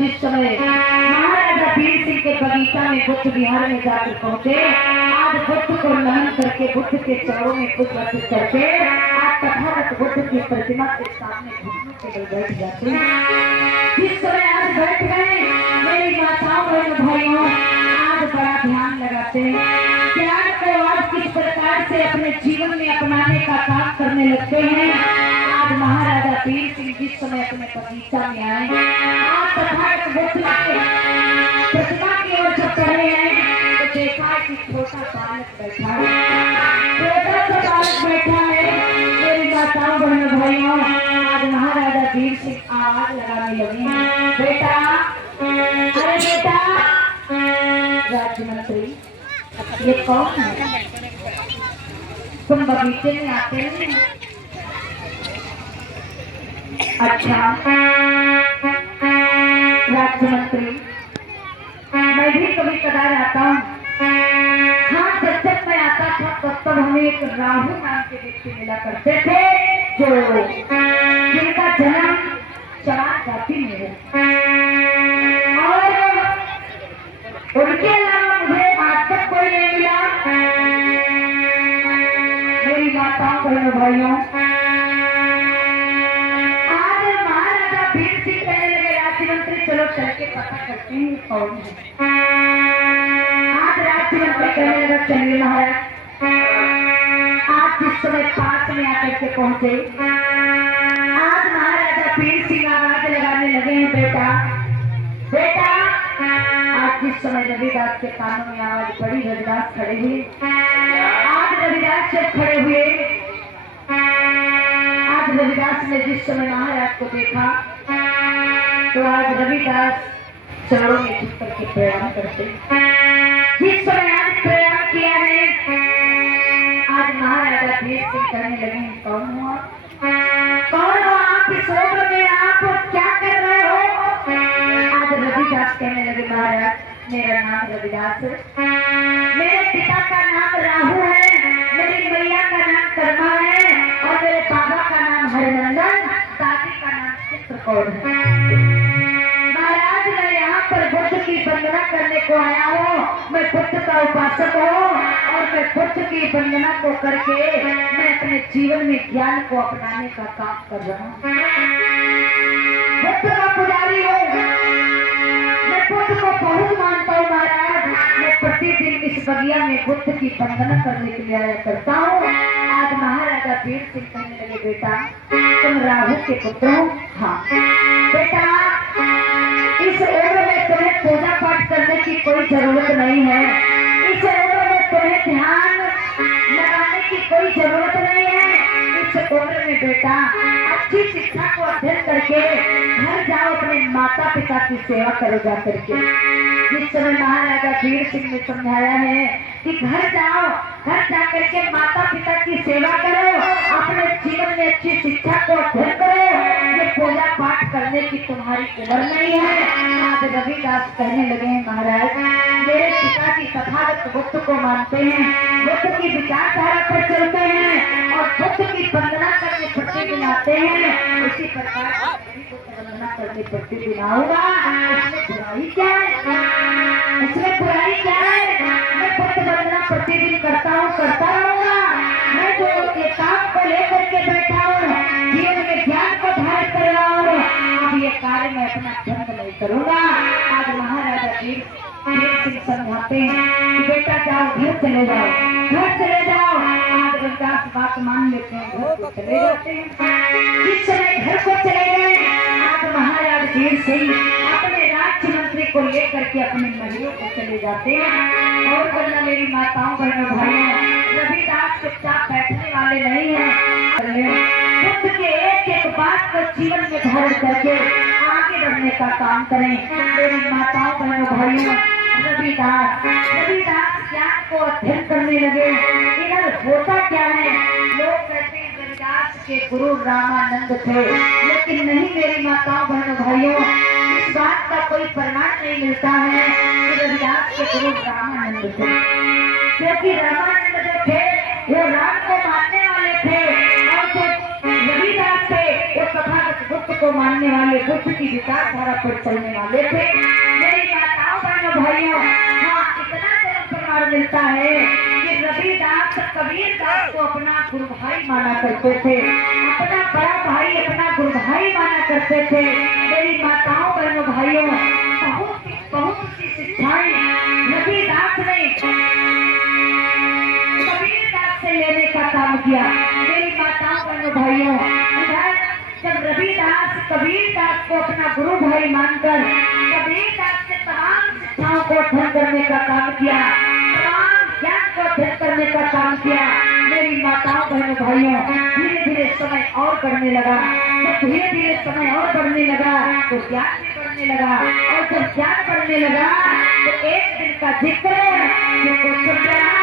जिस समय महाराजा वीर सिंह के बगीचा में बुद्ध विहार में जाकर पहुंचे, आज बुद्ध को नमन करके बुद्ध के चरणों में पुष्प अर्पित करके आज तथागत बुद्ध की प्रतिमा के सामने घुटनों के बल बैठ जाते हैं। जिस समय आज बैठ गए मेरी माताओं बहनों भाइयों, आज बड़ा ध्यान लगाते हैं ज्ञान को आज किस प्रकार से अपने जीवन में अपनाने का काम करने लगते हैं। आज महाराजा वीर सिंह जिस समय अपने बगीचा में आए, आज तथागत बुद्ध के प्रतिमा की ओर जब चले हैं तो देखा कि छोटा बालक बैठा है, छोटा सा बालक बैठा है। मेरी माताओं बहनों भाइयों, आज महाराजा वीर सिंह आवाज लगाने लगे हैं, बेटा, अरे बेटा, राज्य मंत्री ये कौन है? तुम बगीचे में आते नहीं? अच्छा राज्य मंत्री, मैं भी कभी कदार आता हूँ। हाँ, जब मैं आता था तब हमें एक राहु नाम के व्यक्ति मिला करते थे जो जिनका जन्म चराग जाति में है, और उनके अलावा मुझे आज तक कोई नहीं मिला। मेरी माताओं बहनों भाइयों, आज महाराजा वीर सिंह कहने लगे, राज्य मंत्री चलो चल के पता करते हैं कौन है। आज राज्य मंत्री कहने लगा, चलिए महाराज। आज जिस समय पास में आकर के पहुंचे, आज महाराजा वीर सिंह आवाज लगाने लगे हैं, बेटा, बेटा। आज जिस समय रविदास के कानों में आवाज पड़ी, रविदास खड़े हुए। आज रविदास जब खड़े हुए, आज रविदास ने जिस समय महाराज को देखा तो आज रविदास चरणों में झुक करके प्रणाम करते। जिस समय आज प्रणाम किया है, आज महाराजा वीर सिंह कहने लगे, कौन हो आप? कौन हो आप? इस उम्र में आप क्या कर रहे हो? आज रविदास कहने लगे, महाराज मेरा नाम रविदास है, मेरे पिता का नाम राहु है, मेरी मैया का नाम कर्मा है, और मेरे बाबा का नाम हरिनंदन, दादी का नाम चित्रकौर है। महाराज मैं यहाँ पर बुद्ध की वंदना करने को आया हूँ। मैं बुद्ध का उपासक हूँ और मैं बुद्ध की वंदना को करके मैं अपने जीवन में ज्ञान को अपनाने का काम कर रहा हूँ। बुद्ध का पुजारी हूँ, मैं बुद्ध को बहुत मानता हूँ महाराज। मैं प्रतिदिन इस बगिया में बुद्ध की वंदना करने के लिए आया करता हूँ। आज महाराजा वीर सिंह कहने लगे, बेटा तुम राहु के पुत्र हो? हाँ बेटा, इस उम्र में तुम्हें पूजा पाठ करने की कोई जरूरत नहीं है, इस उम्र में तुम्हें ध्यान लगाने की कोई जरूरत नहीं है। इस उम्र में बेटा अच्छी शिक्षा को अध्ययन करके घर जाओ, अपने माता पिता की सेवा करो जा करके। जिस समय महाराजा वीर सिंह ने समझाया है कि घर जाओ, घर जाकर के माता पिता की सेवा करो, अपने जीवन में अच्छी शिक्षा को अध्ययन करो, ये पूजा पाठ करने की तुम्हारी उम्र नहीं है। आज रविदास कहने लगे हैं, महाराज मेरे पिता की तथागत बुद्ध को मानते हैं, बुद्ध की विचारधारा पर चलते हैं और बुद्ध की वंदना करने प्रतिदिन आते हैं। उसी प्रकार वंदना करने प्रतिदिन आऊंगा। इसमें बुराई क्या है? इसमें बुराई क्या है? मैं बुद्ध वंदना प्रतिदिन करता हूँ, करता रहूंगा। मैं जो ये काम को लेकर के बैठा हूँ, जीवन में ज्ञान को धारण कर रहा हूँ, अब ये कार्य मैं अपना बंद नहीं करूंगा। आज महाराजा वीर सिंह समझाते हैं कि बेटा जाओ, घर चले जाओ, घर चले जाओ। आज रविदास बात मान लेते हैं, घर को चले जाते हैं। जिस समय घर को चले गए, आज महाराज वीर सिंह अपने राज्य मंत्री को लेकर के अपने महलों को चले जाते हैं। और वरना मेरी माताओं बहनों भाइयों, रविदास चुपचाप बैठने वाले नहीं है। बुद्ध के एक एक बात को जीवन में धारण करके आगे बढ़ने का काम करें। मेरी माताओं बहनों भाइयों, रविदास ज्ञान को अध्ययन करने लगे। इधर होता क्या है, लोग कहते हैं रविदास के गुरु रामानंद थे, लेकिन नहीं मेरी माताओं बहनों भाइयों, इस बात का कोई प्रमाण नहीं मिलता है कि रविदास के गुरु रामानंद थे। क्योंकि रामानंद जो थे वो राम को मानने वाले थे, और जो रविदास थे वो तथागत बुद्ध को को मानने वाले, बुद्ध की विचारधारा पर चलने वाले थे। मेरी माताओं बहनों भाइयों, हाँ इतना जन्म प्रमाण मिलता है कि रविदास कबीरदास को अपना गुरु भाई माना करते थे, अपना बड़ा भाई अपना गुरु भाई माना करते थे। मेरी माताओं बहनों भाइयों, बहुत बहुत सी शिक्षाएं रविदास ने कबीरदास से लेने का काम किया। मेरी माताओं बहनों भाइयों, इधर जब रविदास कबीरदास को अपना गुरु भाई मानकर कबीरदास से तमाम शिक्षाओं को अध्ययन करने का काम किया, तमाम ज्ञान को अध्ययन करने का काम किया। मेरी माताओं बहनों भाइयों, धीरे धीरे समय और बढ़ने लगा। जब धीरे धीरे समय और बढ़ने लगा तो ज्ञान भी बढ़ने लगा, और जब ज्ञान बढ़ने लगा तो एक दिन का जिक्र है कि कुछ ज्ञान